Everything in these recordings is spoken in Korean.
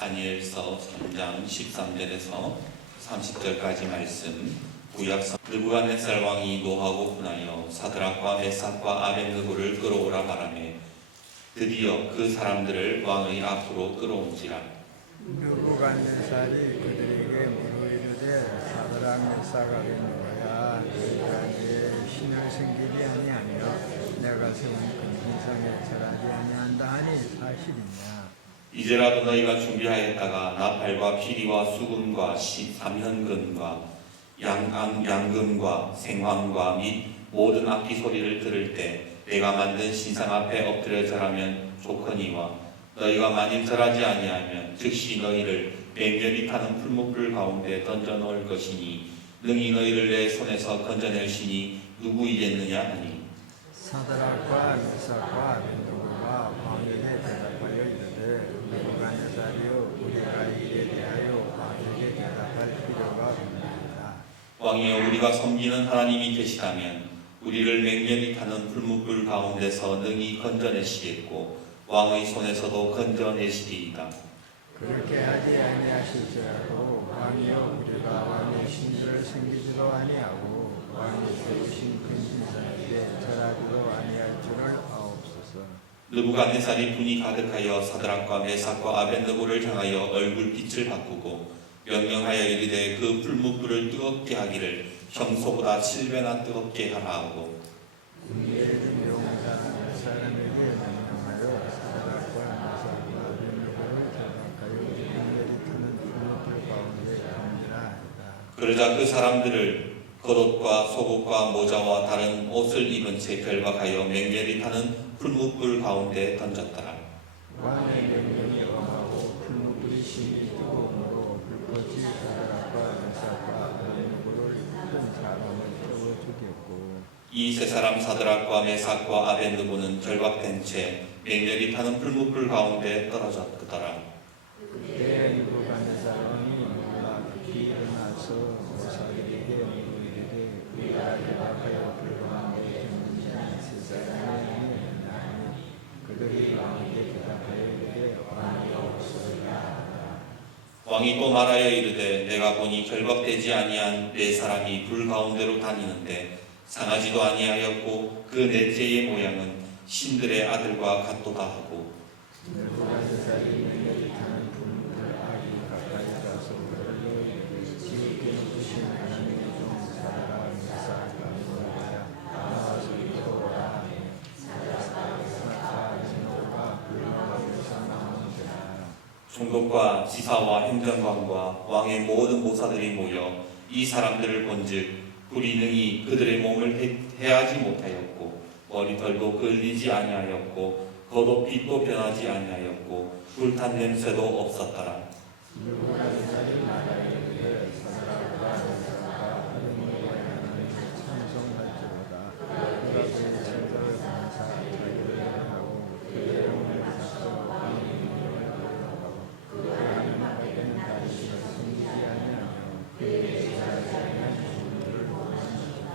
다니엘서 3장 13절에서 30절까지 말씀, 구약성 느부갓네살 왕이 노하고 분하여 사드락과 메삭과 아벳느고를 끌어오라 바라매 드디어 그 사람들을 왕의 앞으로 끌어온지라. 느부갓네살이 그들에게 물어 이르되 사드락 메삭 아벳느고야 너희가 내 신을 섬기지 아니하며 내가 세운 금신상에 절하지 아니한다 하니 사실이냐. 이제라도 너희가 준비하였다가 나팔과 피리와 수금과 삼현금과 양금과 생황과 및 모든 악기 소리를 들을 때 내가 만든 신상 앞에 엎드려 절하면 좋거니와 너희가 만일 절하지 아니하면 즉시 너희를 맹렬히 타는 풀무불 가운데 던져 놓을 것이니 능히 너희를 내 손에서 건져낼 신이 누구이겠느냐 하니 사드락과 메삭과 아벳느고가 왕에게 대답하여 이르되 느부갓네살이여 우리가 이에 대하여 왕에게 대답할 필요가 없나이다. 왕이여 우리가 섬기는 하나님이 계시다면 우리를 맹렬히 타는 풀무불 가운데서 능히 건져내시겠고 왕의 손에서도 건져내시리이다. 그렇게 하지 아니하실지라도 왕이여 우리가 왕의 신들을 섬기지도 아니하고 왕이 세우신 근신상에게 절하지도 아니할 줄을 아옵소서. 느부갓네살이 분이 가득하여 사드락과 메삭과 아벳느고를 향하여 얼굴빛을 바꾸고 명령하여 이르되 그 풀무불을 뜨겁게 하기를 평소보다 7배나 뜨겁게 하라 하고 궁리에 있는 용사 사람에게 명령하여 사드락과 메삭과 아벳느고를 결박하여 맹렬히 타는 풀무불 가운데 던지라 하였다. 그러자 그 사람들을 겉옷과 속옷과 모자와 다른 옷을 입은 채 결박하여 맹렬히 타는 풀무불 가운데 던졌더라. 왕의 명령이 엄하고 풀무불이 심히 뜨거움으로 불꽃이 사드락과 메삭과 아벳느고를 큰 사람을 태워 죽였고 이 세 사람 사드락과 메삭과 아벳느고는 결박된 채 맹렬히 타는 풀무불 가운데 떨어졌더라. 그때 느부갓네살 왕이 놀라 급히 일어나서 모사들에게 물어 이르되 우리가 대답하여 불 가운데 있는 자는 세 사람이 아니하니 그들이 왕에게 대답하여 이르되 왕이 없으리라. 왕이 또 말하여 이르되 내가 보니 결박되지 아니한 네 사람이 불 가운데로 다니는데 상하지도 아니하였고 그 넷째의 모양은 신들의 아들과 같도다 하고 느부갓네살이 맹렬히 타는 풀무불 아기 가까이 가서 그들로 이르되 지극히 높으신 하나님의 종 사드락 메삭 아벳느고야 나와서 이리로 오라. 사드락과 아벳느고가 불 가운데서 나오는지라. 총독과 지사와 행정관과 왕의 모든 모사들이 모여 이 사람들을 본즉 불이 능히 그들의 몸을 해하지 못하였고 머리털도 걸리지 아니하였고 겉옷빛도 변하지 아니하였고 불탄 냄새도 없었더라. 느부갓네살이 말하여 이르되 사드락과 메삭과 아벳느고의 하나님을 찬송할지로다. 그가 그의 친구를 감사 자기를 하고 그의 몸을 닦아 왕의 명령을 받으라고 그 하나님께는 다시 숨기지 아니하며 그에게 제사하지 아니한 신들을 원하시니라.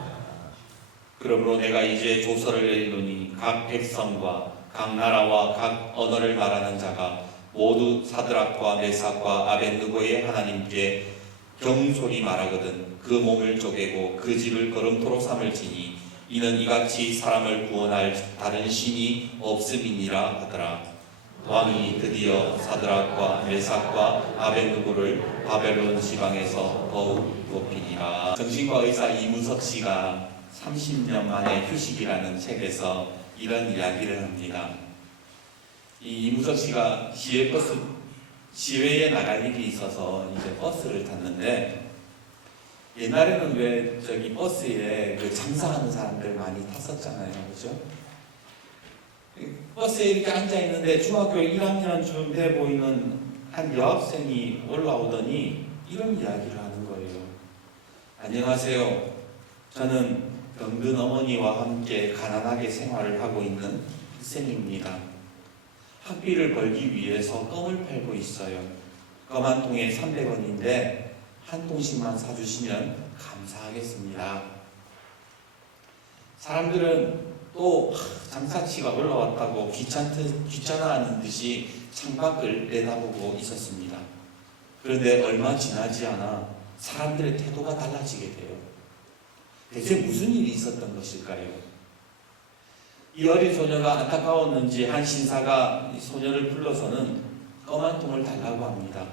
그러므로 내가 이제 조서를 내리노니 각 백성과 각 나라와 각 언어를 말하는 자가 모두 사드락과 메삭과 아벳느고의 하나님께 경솔히 말하거든 그 몸을 쪼개고 그 집을 걸음토로 삼을지니 이는 이같이 사람을 구원할 다른 신이 없음이니라 하더라. 왕이 드디어 사드락과 메삭과 아벳느고를 바벨론 지방에서 더욱 높이니라. 정신과 의사 이문석 씨가 30년 만에 휴식이라는 책에서 이런 이야기를 합니다. 이 이문석 씨가 시외에 나갈 일이 있어서 이제 버스를 탔는데 옛날에는 왜 저기 버스에 그 장사하는 사람들 많이 탔었잖아요, 그죠? 버스에 이렇게 앉아 있는데 중학교 1학년쯤 돼 보이는 한 여학생이 올라오더니 이런 이야기를 하는 거예요. 안녕하세요. 저는 병든 어머니와 함께 가난하게 생활을 하고 있는 학생입니다. 학비를 벌기 위해서 껌을 팔고 있어요. 껌 한 통에 300원인데 한 통씩만 사주시면 감사하겠습니다. 사람들은 또 장사치가 올라왔다고 귀찮아하는 듯이 창밖을 내다보고 있었습니다. 그런데 얼마 지나지 않아 사람들의 태도가 달라지게 돼요. 대체 무슨 일이 있었던 것일까요? 이 어린 소녀가 안타까웠는지 한 신사가 이 소녀를 불러서는 검은 통을 달라고 합니다.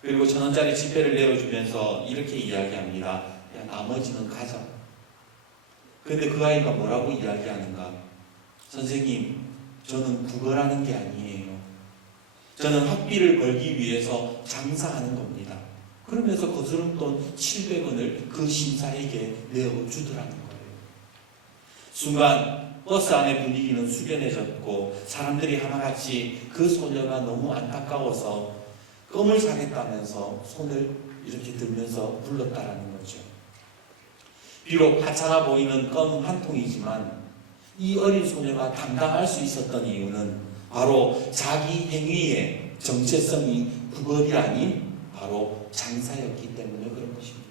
그리고 1,000원짜리 지폐를 내어주면서 이렇게 이야기합니다. 야, 나머지는 가져. 그런데 그 아이가 뭐라고 이야기하는가? 선생님, 저는 구걸하는 게 아니에요. 저는 학비를 벌기 위해서 장사하는 겁니다. 그러면서 거스름돈 700원을 그 신사에게 내어주더라는 거예요. 순간 버스 안의 분위기는 숙연해졌고 사람들이 하나같이 그 소녀가 너무 안타까워서 껌을 사겠다면서 손을 이렇게 들면서 불렀다라는 거죠. 비록 하찮아 보이는 껌 한 통이지만 이 어린 소녀가 당당할 수 있었던 이유는 바로 자기 행위의 정체성이 구걸이 아닌 바로 장사였기 때문에 그런 것입니다.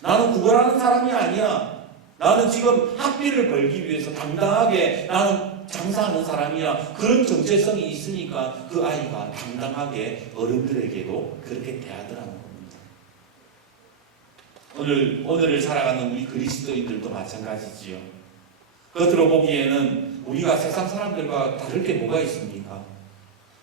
나는 구걸하는 사람이 아니야. 나는 지금 학비를 벌기 위해서 당당하게 나는 장사하는 사람이야. 그런 정체성이 있으니까 그 아이가 당당하게 어른들에게도 그렇게 대하더라는 겁니다. 오늘을 살아가는 우리 그리스도인들도 마찬가지지요. 겉으로 보기에는 우리가 세상 사람들과 다를 게 뭐가 있습니까?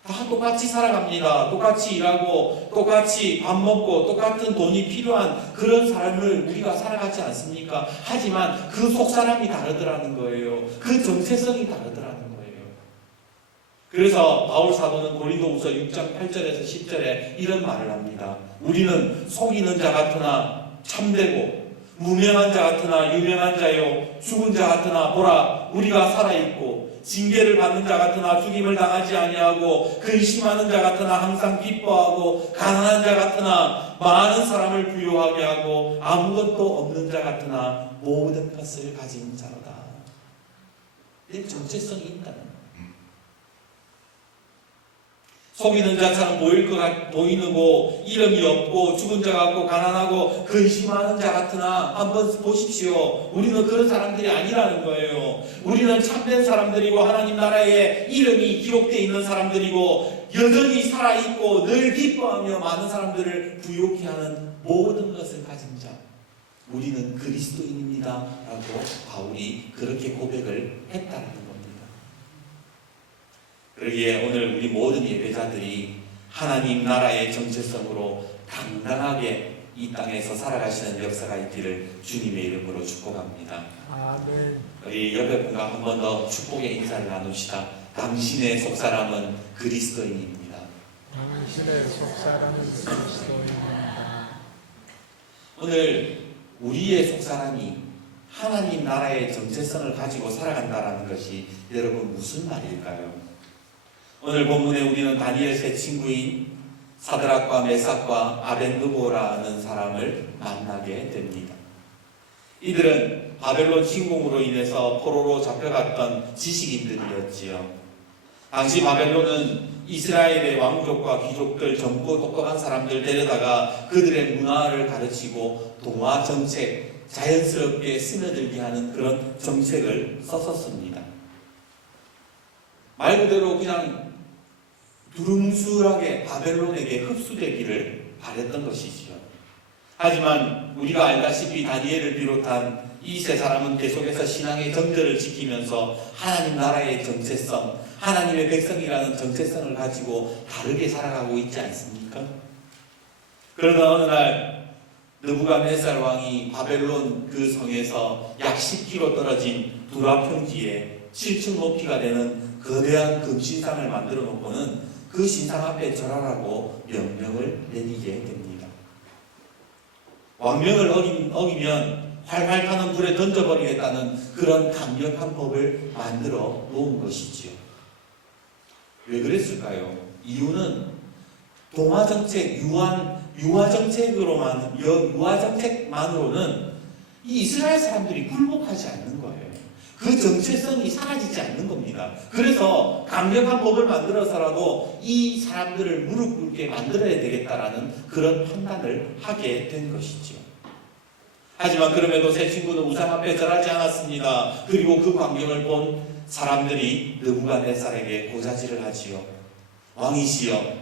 다 똑같이 살아갑니다. 똑같이 일하고 똑같이 밥 먹고 똑같은 돈이 필요한 그런 삶을 우리가 살아가지 않습니까? 하지만 그 속사람이 다르더라는 거예요. 그 정체성이 다르더라는 거예요. 그래서 바울 사도는 고린도후서 6장 8절에서 10절에 이런 말을 합니다. 우리는 속이는 자 같으나 참되고 무명한 자 같으나 유명한 자요 죽은 자 같으나 보라 우리가 살아있고 징계를 받는 자 같으나 죽임을 당하지 아니하고 근심하는 자 같으나 항상 기뻐하고 가난한 자 같으나 많은 사람을 부유하게 하고 아무것도 없는 자 같으나 모든 것을 가진 자로다. 내 정체성이 있다는 거예요. 속이는 자처럼 보이고 이름이 없고 죽은 자 같고 가난하고 근심하는 자 같으나 한번 보십시오. 우리는 그런 사람들이 아니라는 거예요. 우리는 참된 사람들이고 하나님 나라에 이름이 기록되어 있는 사람들이고 여전히 살아있고 늘 기뻐하며 많은 사람들을 부유케 하는 모든 것을 가진 자. 우리는 그리스도인입니다 라고 바울이 그렇게 고백을 했다는 겁니다. 그러기에 오늘 우리 모든 예배자들이 하나님 나라의 정체성으로 당당하게 이 땅에서 살아가시는 역사가 있기를 주님의 이름으로 축복합니다. 아멘. 우리 옆에 분과 한 번 더 축복의 인사를 나눕시다. 당신의 속사람은 그리스도인입니다. 당신의 속사람은 그리스도입니다. 오늘 우리의 속사람이 하나님 나라의 정체성을 가지고 살아간다는 것이 여러분 무슨 말일까요? 오늘 본문에 우리는 다니엘 세 친구인 사드락과 메삭과 아벳느고라는 사람을 만나게 됩니다. 이들은 바벨론 침공으로 인해서 포로로 잡혀갔던 지식인들이었지요. 당시 바벨론은 이스라엘의 왕족과 귀족들 전부 똑똑한 사람들 데려다가 그들의 문화를 가르치고 동화 정책, 자연스럽게 스며들게 하는 그런 정책을 썼었습니다. 말 그대로 그냥 두루뭉술하게 바벨론에게 흡수되기를 바랬던 것이지요. 하지만 우리가 알다시피 다니엘을 비롯한 이 세 사람은 계속해서 신앙의 정절을 지키면서 하나님 나라의 정체성, 하나님의 백성이라는 정체성을 가지고 다르게 살아가고 있지 않습니까? 그러다 어느 날 느부갓네살 왕이 바벨론 그 성에서 약 10km 떨어진 두라 평지에 7층 높이가 되는 거대한 금신상을 만들어 놓고는 그 신상 앞에 절하라고 명령을 내리게 됩니다. 왕명을 어기면 활활 타는 불에 던져버리겠다는 그런 강력한 법을 만들어 놓은 것이지요. 왜 그랬을까요? 이유는 동화정책, 유화정책만으로는 이 이스라엘 사람들이 굴복하지 않는 거예요. 그 정체성이 사라지지 않는 겁니다. 그래서 강력한 법을 만들어서라도 이 사람들을 무릎 꿇게 만들어야 되겠다라는 그런 판단을 하게 된 것이죠. 하지만 그럼에도 세 친구는 우상 앞에 절하지 않았습니다. 그리고 그 광경을 본 사람들이 느부갓네살에게 고자질을 하지요. 왕이시여,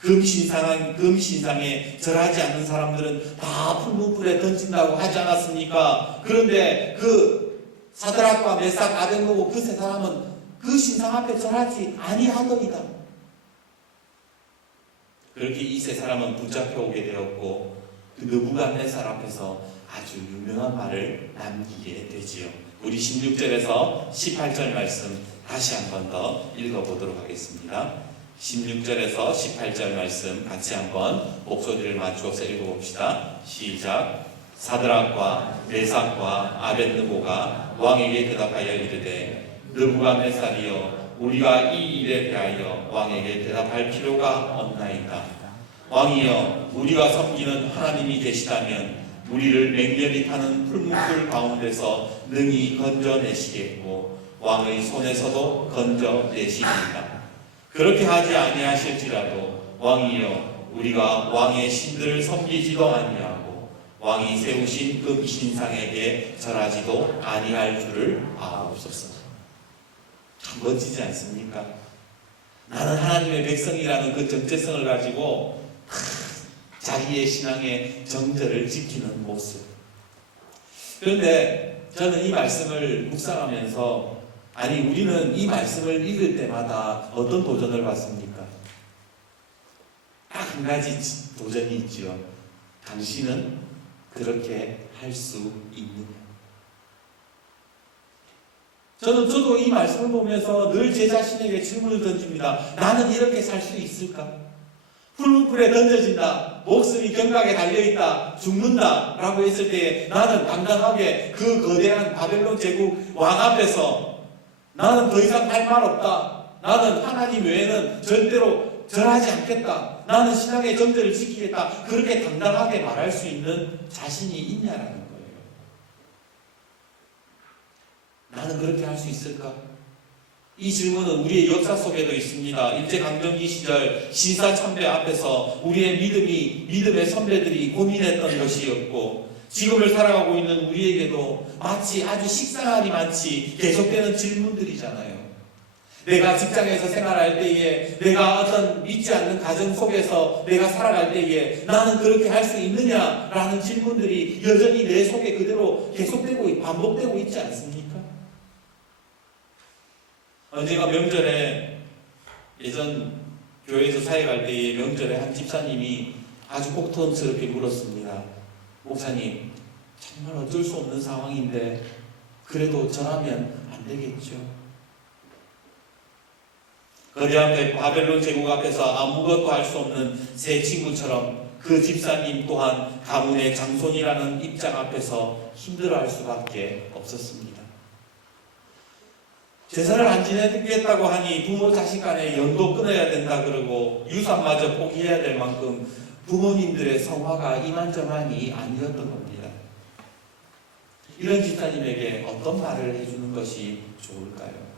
금신상에 절하지 않는 사람들은 다 풀무불에 던진다고 하지 않았습니까? 그런데 그 사드락과 메삭, 아벳느고 그 세 사람은 그 신상 앞에 절하지 아니하더이다. 그렇게 이 세 사람은 붙잡혀 오게 되었고, 그 느부갓네살 앞에서 아주 유명한 말을 남기게 되지요. 우리 16절에서 18절 말씀 다시 한 번 더 읽어보도록 하겠습니다. 16절에서 18절 말씀 같이 한번 목소리를 맞추어서 읽어봅시다. 시작. 사드락과 메삭과 아벳느고가 왕에게 대답하여 이르되, 느부갓네살이여, 우리가 이 일에 대하여 왕에게 대답할 필요가 없나이다. 왕이여, 우리가 섬기는 하나님이 계시다면 우리를 맹렬히 타는 풀무불 가운데서 능히 건져내시겠고 왕의 손에서도 건져내시리이다. 그렇게 하지 아니하실지라도 왕이여, 우리가 왕의 신들을 섬기지도 아니하고 왕이 세우신 금신상에게 절하지도 아니할 줄을 아옵소서. 참 멋지지 않습니까? 나는 하나님의 백성이라는 그 정체성을 가지고 자기의 신앙의 정절을 지키는 모습. 그런데 저는 이 말씀을 묵상하면서, 아니, 우리는 이 말씀을 읽을 때마다 어떤 도전을 받습니까? 딱 한 가지 도전이 있지요. 당신은 그렇게 할 수 있느냐? 저도 이 말씀을 보면서 늘 제 자신에게 질문을 던집니다. 나는 이렇게 살 수 있을까? 풀무불에 던져진다, 목숨이 경각에 달려있다, 죽는다 라고 했을 때 나는 당당하게 그 거대한 바벨론 제국 왕 앞에서 나는 더 이상 할 말 없다, 나는 하나님 외에는 절대로 절하지 않겠다, 나는 신앙의 정절을 지키겠다, 그렇게 당당하게 말할 수 있는 자신이 있냐라는 거예요. 나는 그렇게 할 수 있을까? 이 질문은 우리의 역사 속에도 있습니다. 일제강점기 시절 신사참배 앞에서 우리의 믿음의 선배들이 고민했던 것이었고, 지금을 살아가고 있는 우리에게도 마치 아주 식상하리만치 계속되는 질문들이잖아요. 내가 직장에서 생활할 때에, 내가 어떤 믿지 않는 가정 속에서 내가 살아갈 때에 나는 그렇게 할 수 있느냐라는 질문들이 여전히 내 속에 그대로 계속되고 반복되고 있지 않습니까? 언젠가 명절에, 예전 교회에서 사역할 때에 명절에 한 집사님이 아주 폭ton스럽게 물었습니다. 목사님, 정말 어쩔 수 없는 상황인데 그래도 절하면 안 되겠죠? 거대한 바벨론 제국 앞에서 아무것도 할 수 없는 새 친구처럼 그 집사님 또한 가문의 장손이라는 입장 앞에서 힘들어할 수밖에 없었습니다. 제사를 안 지내겠다고 하니 부모 자식 간에 연도 끊어야 된다 그러고 유산마저 포기해야 될 만큼 부모님들의 성화가 이만저만이 아니었던 겁니다. 이런 집사님에게 어떤 말을 해주는 것이 좋을까요?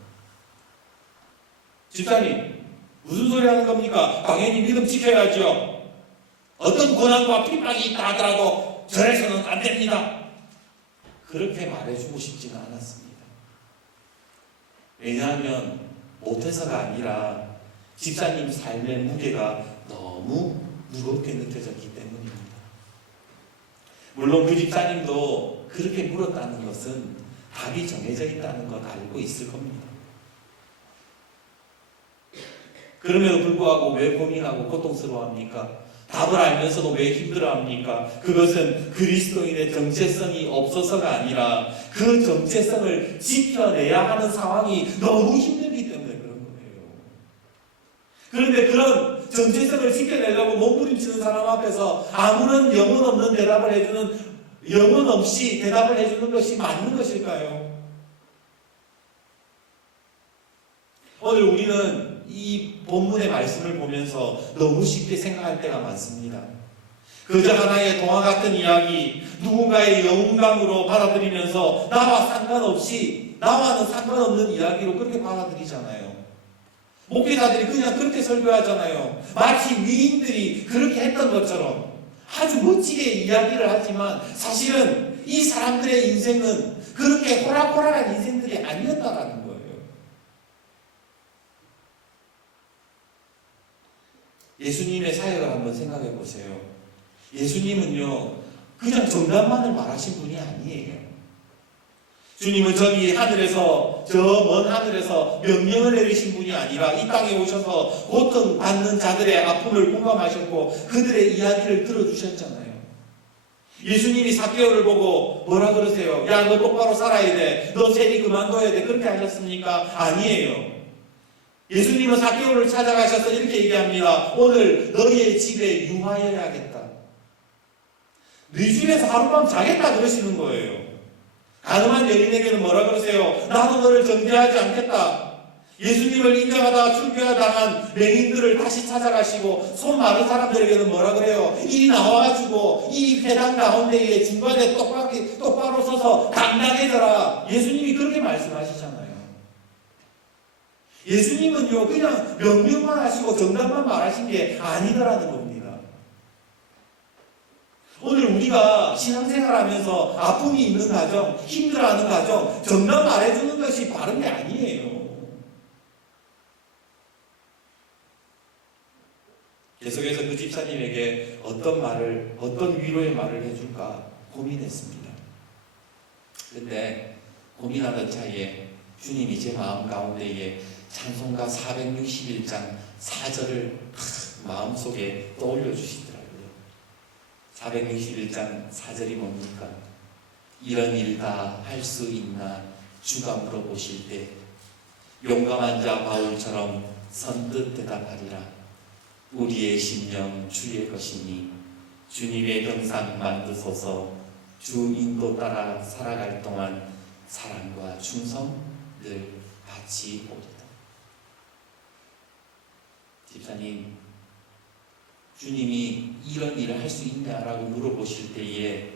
집사님, 무슨 소리 하는 겁니까? 당연히 믿음 지켜야죠. 어떤 고난과 핍박이 있다 하더라도 절에서는 안 됩니다. 그렇게 말해주고 싶지는 않았습니다. 왜냐하면 못해서가 아니라 집사님 삶의 무게가 너무 무겁게 느껴졌기 때문입니다. 물론 그 집사님도 그렇게 물었다는 것은 답이 정해져 있다는 것 알고 있을 겁니다. 그럼에도 불구하고 왜 고민하고 고통스러워합니까? 답을 알면서도 왜 힘들어합니까? 그것은 그리스도인의 정체성이 없어서가 아니라 그 정체성을 지켜내야 하는 상황이 너무 힘들기 때문에 그런 거예요. 그런데 그런 정체성을 지켜내려고 몸부림치는 사람 앞에서 아무런 영혼 없는 대답을 해주는, 영혼 없이 대답을 해주는 것이 맞는 것일까요? 오늘 우리는 이 본문의 말씀을 보면서 너무 쉽게 생각할 때가 많습니다. 그저 하나의 동화 같은 이야기, 누군가의 영감으로 받아들이면서 나와는 상관없는 이야기로 그렇게 받아들이잖아요. 목회자들이 그냥 그렇게 설교하잖아요. 마치 위인들이 그렇게 했던 것처럼 아주 멋지게 이야기를 하지만 사실은 이 사람들의 인생은 그렇게 호락호락한 인생들이 아니었다라는 거예요. 예수님의 사역을 한번 생각해 보세요. 예수님은요, 그냥 정답만을 말하신 분이 아니에요. 주님은 저기 하늘에서, 저 먼 하늘에서 명령을 내리신 분이 아니라 이 땅에 오셔서 고통받는 자들의 아픔을 공감하셨고 그들의 이야기를 들어주셨잖아요. 예수님이 삭개오를 보고 뭐라 그러세요? 야, 너 똑바로 살아야 돼. 너 세리 그만둬야 돼. 그렇게 하셨습니까? 아니에요. 예수님은 삭개오를 찾아가셔서 이렇게 얘기합니다. 오늘 너희의 집에 유하여야겠다. 네 집에서 하룻밤 자겠다 그러시는 거예요. 가늠한 여인에게는 뭐라 그러세요? 나도 너를 정죄하지 않겠다. 예수님을 인정하다가 출교당한 맹인들을 다시 찾아가시고 손 마른 사람들에게는 뭐라 그래요? 이 나와가지고 이 회당 가운데에 중간에 똑바로 서서 당당해져라. 예수님이 그렇게 말씀하시잖아요. 예수님은요, 그냥 명령만 하시고 정답만 말하신 게 아니더라는 겁니다. 오늘 우리가 신앙생활하면서 아픔이 있는 가정, 힘들어하는 가정, 정답 말해주는 것이 바른 게 아니에요. 계속해서 그 집사님에게 어떤 위로의 말을 해줄까 고민했습니다. 근데 고민하던 차이에 주님이 제 마음 가운데에 찬송가 461장 4절을 마음속에 떠올려 주시더라고요. 461장 4절이 뭡니까? 이런 일 다 할 수 있나 주가 물어보실 때 용감한 자 바울처럼 선뜻 대답하리라. 우리의 심령 주의 것이니 주님의 형상 만드소서. 주 인도 따라 살아갈 동안 사랑과 충성 늘 같이 오리다. 집사님, 주님이 이런 일을 할 수 있냐라고 물어보실 때에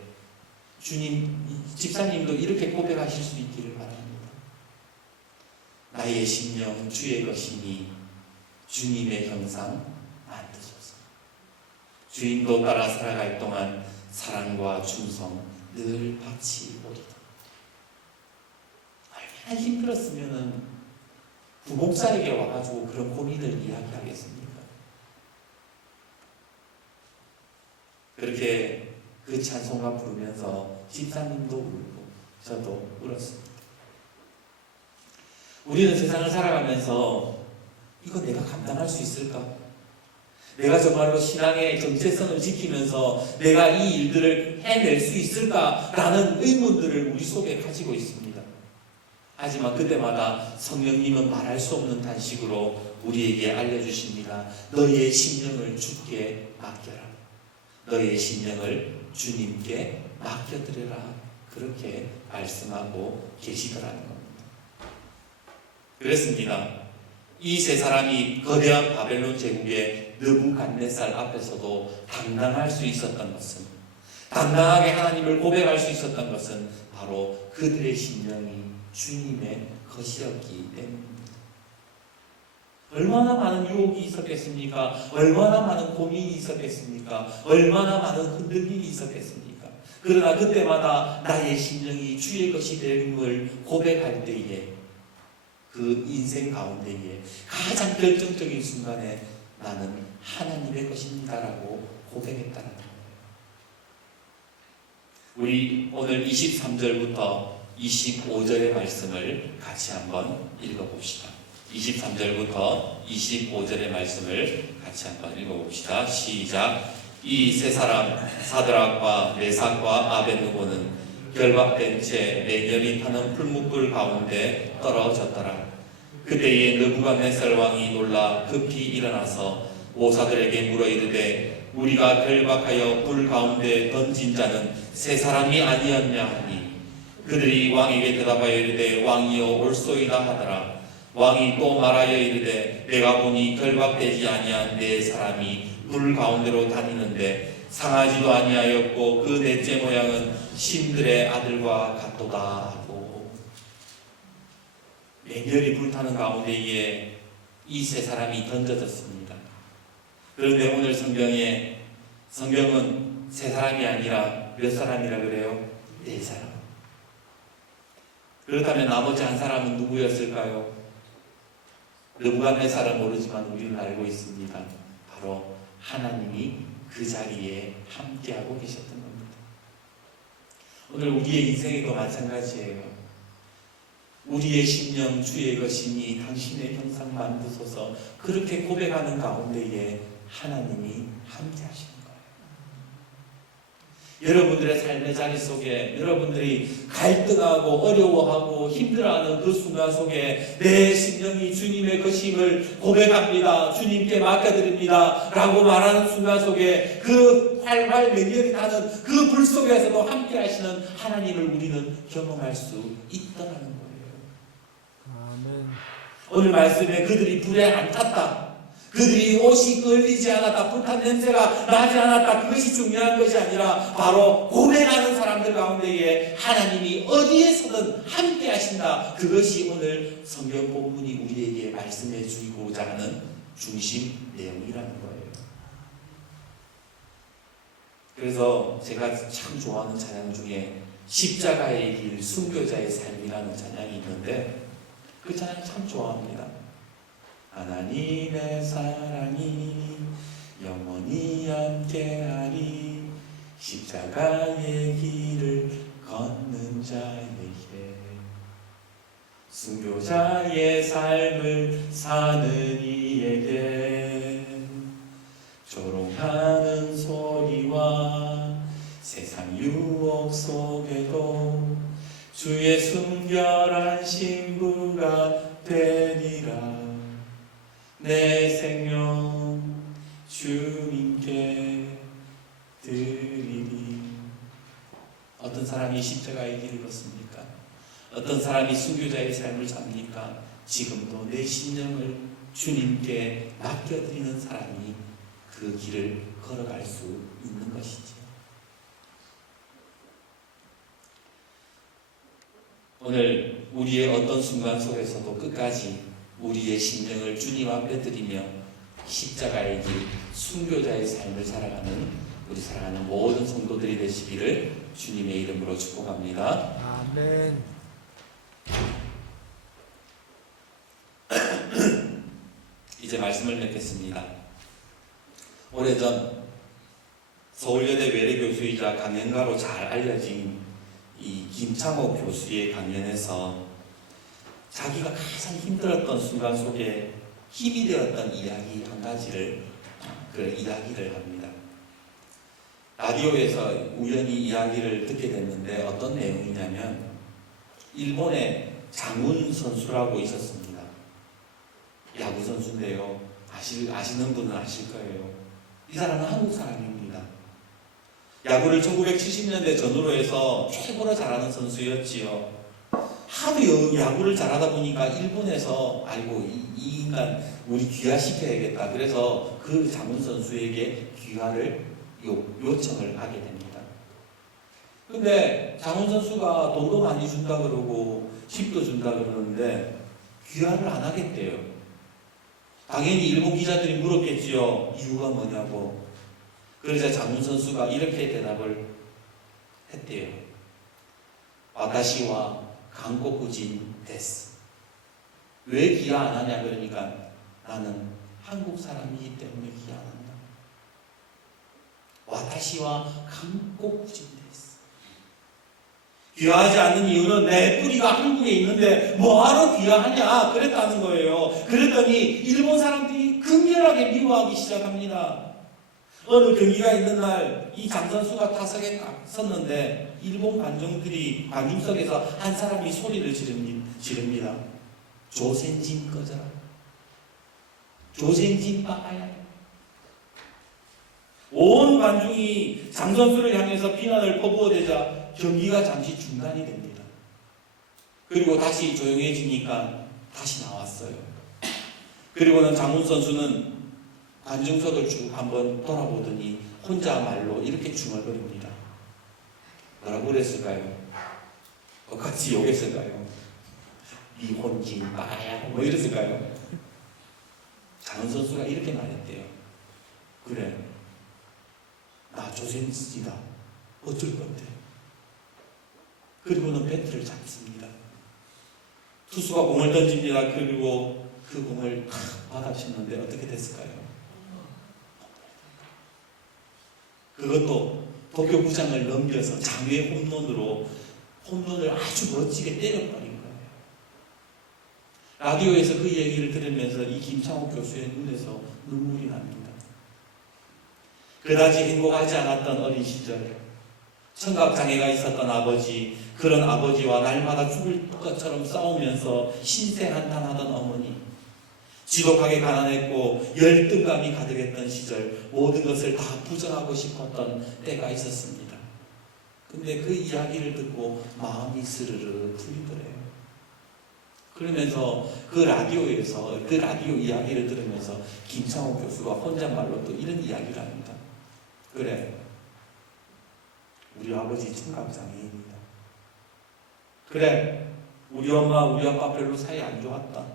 집사님도 이렇게 고백하실 수 있기를 바랍니다. 나의 심령 주의 것이니 주님의 형상 만드소서. 주인도 따라 살아갈 동안 사랑과 충성 늘 같이 오리다. 얼마나 힘들었으면 부목사에게 와가지고 그런 고민을 이야기하겠습니까? 그렇게 그 찬송가 부르면서 집사님도 울고 저도 울었습니다. 우리는 세상을 살아가면서 이거 내가 감당할 수 있을까? 내가 정말로 신앙의 정체성을 지키면서 내가 이 일들을 해낼 수 있을까라는 의문들을 우리 속에 가지고 있습니다. 하지만 그때마다 성령님은 말할 수 없는 단식으로 우리에게 알려주십니다. 너희의 심령을 주께 맡겨라. 너희의 심령을 주님께 맡겨드려라. 그렇게 말씀하고 계시더라는 겁니다. 그렇습니다. 이 세 사람이 거대한 바벨론 제국의 느부갓네살 앞에서도 당당할 수 있었던 것은, 당당하게 하나님을 고백할 수 있었던 것은 바로 그들의 심령이 주님의 것이었기 때문입니다. 얼마나 많은 유혹이 있었겠습니까? 얼마나 많은 고민이 있었겠습니까? 얼마나 많은 흔들림이 있었겠습니까? 그러나 그때마다 나의 심령이 주의 것이 됨을 고백할 때에 그 인생 가운데에 가장 결정적인 순간에 나는 하나님의 것입니다라고 고백했다는 거예요. 우리 오늘 23절부터 25절의 말씀을 같이 한번 읽어봅시다. 23절부터 25절의 말씀을 같이 한번 읽어봅시다. 시작. 이 세 사람 사드락과 메삭과 아벳느고는 결박된 채 매년이 타는 풀무불 가운데 떨어졌더라. 그때에 느부갓네살 왕이 놀라 급히 일어나서 모사들에게 물어 이르되 우리가 결박하여 불 가운데 던진 자는 세 사람이 아니었냐 하니 그들이 왕에게 대답하여 이르되 왕이여 올소이다 하더라. 왕이 또 말하여 이르되 내가 보니 결박되지 아니한 네 사람이 불 가운데로 다니는데 상하지도 아니하였고 그 넷째 모양은 신들의 아들과 같도다 하고, 맹렬히 불타는 가운데에 이 세 사람이 던져졌습니다. 그런데 오늘 성경은 세 사람이 아니라 몇 사람이라 그래요? 네 사람. 그렇다면 나머지 한 사람은 누구였을까요? 느부갓네살은 모르지만 우리는 알고 있습니다. 바로 하나님이 그 자리에 함께하고 계셨던 겁니다. 오늘 우리의 인생에도 마찬가지예요. 우리의 심령 주의 것이니 당신의 형상 만드소서, 그렇게 고백하는 가운데에 하나님이 함께하시는 거예요. 여러분들의 삶의 자리 속에 여러분들이 갈등하고 어려워하고 힘들어하는 그 순간 속에 내 심령이 주님의 것임을 고백합니다, 주님께 맡겨드립니다 라고 말하는 순간 속에 그 활활 맹렬히 타는 그 불 속에서도 함께 하시는 하나님을 우리는 경험할 수 있다는 거예요. 아멘. 오늘 말씀에 그들이 불에 안 탔다, 그들이 옷이 끌리지 않았다, 불탄 냄새가 나지 않았다, 그것이 중요한 것이 아니라 바로 고백하는 사람들 가운데에 하나님이 어디에서든 함께 하신다, 그것이 오늘 성경 본문이 우리에게 말씀해 주고자 하는 중심 내용이라는 거예요. 그래서 제가 참 좋아하는 찬양 중에 십자가의 길 순교자의 삶이라는 찬양이 있는데 그 찬양 참 좋아합니다. 하나님의 사랑이 영원히 함께하리, 십자가의 길을 걷는 자에게 순교자의 삶을 사는 이에게 조롱하는 소리와 세상 유혹 속에도 주의 순결한 신부가 되리라. 내 생명 주님께 드리리. 어떤 사람이 십자가의 길을 걷습니까? 어떤 사람이 순교자의 삶을 삽니까? 지금도 내 심령을 주님께 맡겨드리는 사람이 그 길을 걸어갈 수 있는 것이죠. 오늘 우리의 어떤 순간 속에서도 끝까지 우리의 심령을 주님 앞에 드리며 십자가의 길, 순교자의 삶을 살아가는 우리 사랑하는 모든 성도들이 되시기를 주님의 이름으로 축복합니다. 아멘. 이제 말씀을 맺겠습니다. 오래전 서울여대 외래교수이자 강연가로 잘 알려진 이 김창호 교수의 강연에서 자기가 가장 힘들었던 순간 속에 힘이 되었던 이야기 한 가지를 이야기를 합니다. 라디오에서 우연히 이야기를 듣게 됐는데 어떤 내용이냐면 일본에 장훈 선수라고 있었습니다. 야구 선수인데요. 아시는 분은 아실 거예요. 이 사람은 한국 사람입니다. 야구를 1970년대 전후로 해서 최고로 잘하는 선수였지요. 하도 야구를 잘하다 보니까 일본에서 아이고 이 인간 우리 귀화시켜야겠다. 그래서 그 장훈 선수에게 귀화를 요청을 하게 됩니다. 근데 장훈 선수가 돈도 많이 준다 그러고 집도 준다 그러는데 귀화를 안 하겠대요. 당연히 일본 기자들이 물었겠지요. 이유가 뭐냐고. 그러자 장훈 선수가 이렇게 대답을 했대요. 와타시와 한국인 데스. 왜 귀화 안 하냐 그러니까 나는 한국 사람이기 때문에 귀화 안 한다. 와타시와 한국인 데스. 귀화하지 않는 이유는 내 뿌리가 한국에 있는데 뭐하러 귀화하냐 그랬다는 거예요. 그랬더니 일본 사람들이 극렬하게 미워하기 시작합니다. 어느 경기가 있는 날 이 장 선수가 타석에 딱 섰는데 일본 관중들이 관중석에서 한 사람이 소리를 지릅니다. 조센진 꺼져라. 조센진 빠가야. 온 관중이 장 선수를 향해서 비난을 퍼부어대자 경기가 잠시 중단이 됩니다. 그리고 다시 조용해지니까 다시 나왔어요. 그리고는 장훈 선수는 관중석을 쭉 한번 돌아보더니 혼자말로 이렇게 중얼거립니다. 뭐라고 그랬을까요? 같이 욕했을까요? 이혼진 마야 뭐 이랬을까요? 장훈 선수가 이렇게 말했대요. 그래, 나 조센지다. 어쩔 건데. 그리고는 배트를 잡습니다. 투수가 공을 던집니다. 그리고 그 공을 받아쳤는데 어떻게 됐을까요? 그것도 도쿄 구장을 넘겨서 장외 홈런을 아주 멋지게 때려버린 거예요. 라디오에서 그 얘기를 들으면서 이 김창욱 교수의 눈에서 눈물이 납니다. 그다지 행복하지 않았던 어린 시절, 청각장애가 있었던 아버지, 그런 아버지와 날마다 죽을 것처럼 싸우면서 신세한탄하던 어머니, 지독하게 가난했고 열등감이 가득했던 시절, 모든 것을 다 부정하고 싶었던 때가 있었습니다. 근데 그 이야기를 듣고 마음이 스르르 풀리더래요. 그러면서 그 라디오 이야기를 들으면서 김창호 교수가 혼잣말로 또 이런 이야기를 합니다. 그래, 우리 아버지 청각장애인이다. 그래, 우리 엄마 우리 아빠 별로 사이 안 좋았다.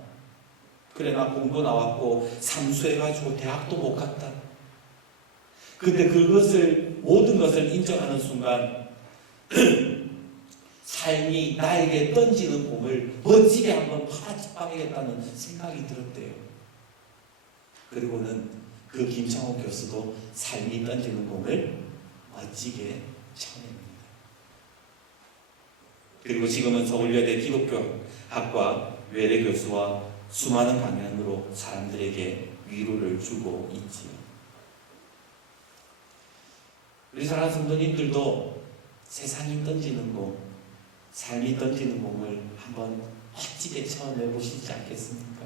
그래, 나 공부 나왔고 삼수해가지고 대학도 못 갔다. 근데 모든 것을 인정하는 순간 삶이 나에게 던지는 공을 멋지게 한번 파헤치겠다는 생각이 들었대요. 그리고는 그 김창호 교수도 삶이 던지는 공을 멋지게 쳐냅니다. 그리고 지금은 서울여대 기독교학과 외래 교수와 수많은 강연으로 사람들에게 위로를 주고 있지요. 우리 사랑하는 성도님들도 세상이 던지는 공, 삶이 던지는 공을 한번 멋지게 쳐내보시지 않겠습니까?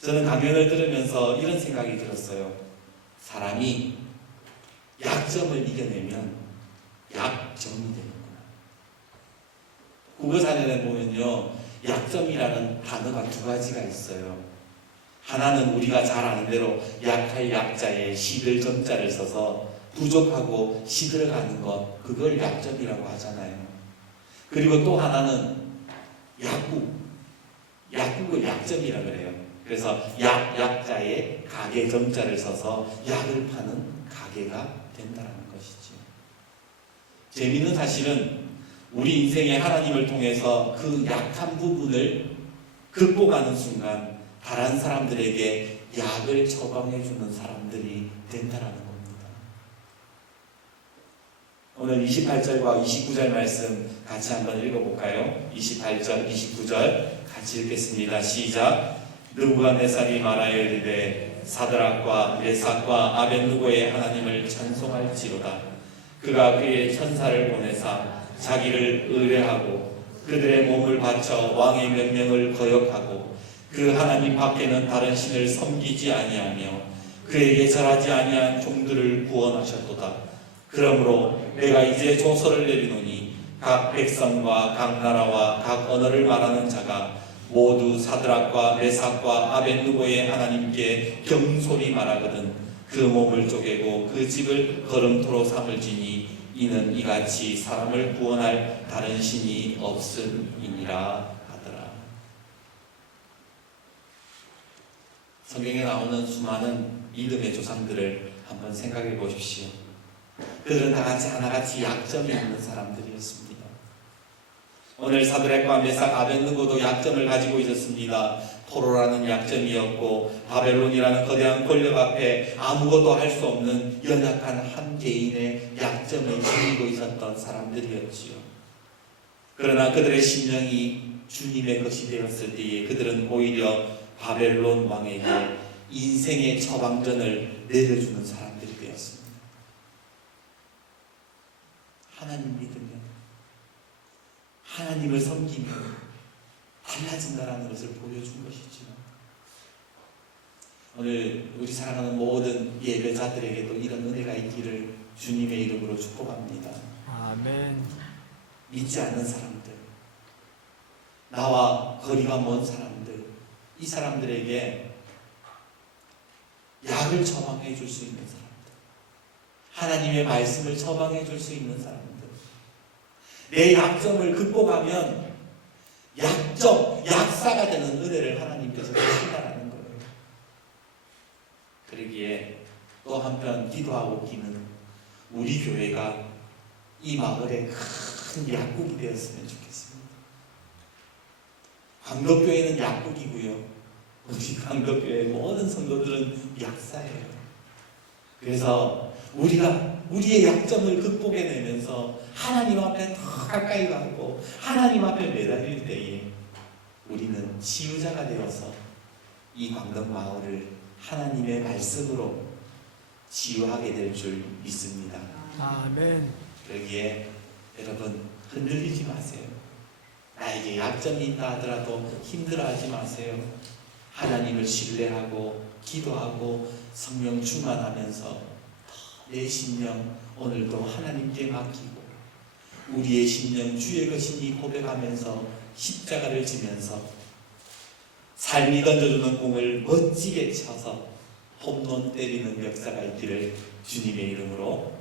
저는 강연을 들으면서 이런 생각이 들었어요. 사람이 약점을 이겨내면 약점이 되는구나. 국어사전에 보면요, 약점이라는 단어가 두 가지가 있어요. 하나는 우리가 잘 아는 대로 약할 약자에 시들 점자를 써서 부족하고 시들어가는 것, 그걸 약점이라고 하잖아요. 그리고 또 하나는 약국을 약점이라고 그래요. 그래서 약자에 가게 점자를 써서 약을 파는 가게가 된다는 것이죠. 재미있는 사실은 우리 인생에 하나님을 통해서 그 약한 부분을 극복하는 순간 다른 사람들에게 약을 처방해주는 사람들이 된다는 겁니다. 오늘 28절과 29절 말씀 같이 한번 읽어볼까요? 28절, 29절 같이 읽겠습니다. 시작. 느부갓네살이 말하여 이르되 사드락과 메삭과 아벳느고의 하나님을 찬송할지로다. 그가 그의 천사를 보내사 자기를 의뢰하고 그들의 몸을 바쳐 왕의 명령을 거역하고 그 하나님 밖에는 다른 신을 섬기지 아니하며 그에게 절하지 아니한 종들을 구원하셨도다. 그러므로 내가 이제 조서를 내리노니 각 백성과 각 나라와 각 언어를 말하는 자가 모두 사드락과 메삭과 아벳느고의 하나님께 경솔히 말하거든 그 몸을 쪼개고 그 집을 걸음토로 삼을지니 이는 이같이 사람을 구원할 다른 신이 없음이니라 하더라. 성경에 나오는 수많은 믿음의 조상들을 한번 생각해 보십시오. 그들은 다 같이 하나같이 약점이 있는 사람들이었습니다. 오늘 사드락과 메삭 아벳느고도 약점을 가지고 있었습니다. 포로라는 약점이었고 바벨론이라는 거대한 권력 앞에 아무것도 할 수 없는 연약한 한 개인의 약점을 지니고 있었던 사람들이었지요. 그러나 그들의 심령이 주님의 것이 되었을 때에 그들은 오히려 바벨론 왕에게 인생의 처방전을 내려주는 사람들이 되었습니다. 하나님 믿으면, 하나님을 섬기면 달라진다라는 것을 보여준 것이죠. 오늘 우리 사랑하는 모든 예배자들에게도 이런 은혜가 있기를 주님의 이름으로 축복합니다. 아멘. 믿지 않는 사람들, 나와 거리가 먼 사람들, 이 사람들에게 약을 처방해 줄 수 있는 사람들, 하나님의 말씀을 처방해 줄 수 있는 사람들, 내 약점을 극복하면 약사가 되는 은혜를 하나님께서 주신다는 거예요. 그러기에 또 한편 기도하고 기는 우리 교회가 이 마을에 큰 약국이 되었으면 좋겠습니다. 광덕교회는 약국이고요. 우리 광덕교회 모든 성도들은 약사예요. 그래서 우리가 우리의 약점을 극복해내면서 하나님 앞에 더 가까이 가고 하나님 앞에 매달릴 때에 우리는 치유자가 되어서 이 광덕 마을을 하나님의 말씀으로 치유하게 될 줄 믿습니다. 아멘. 그러기에 여러분 흔들리지 마세요. 나에게 약점이 있다 하더라도 힘들어하지 마세요. 하나님을 신뢰하고 기도하고 성령 충만하면서 내 심령 오늘도 하나님께 맡기고 우리의 심령 주의 것이니 고백하면서 십자가를 지면서 삶이 던져주는 공을 멋지게 쳐서 홈런 때리는 역사가 있기를 주님의 이름으로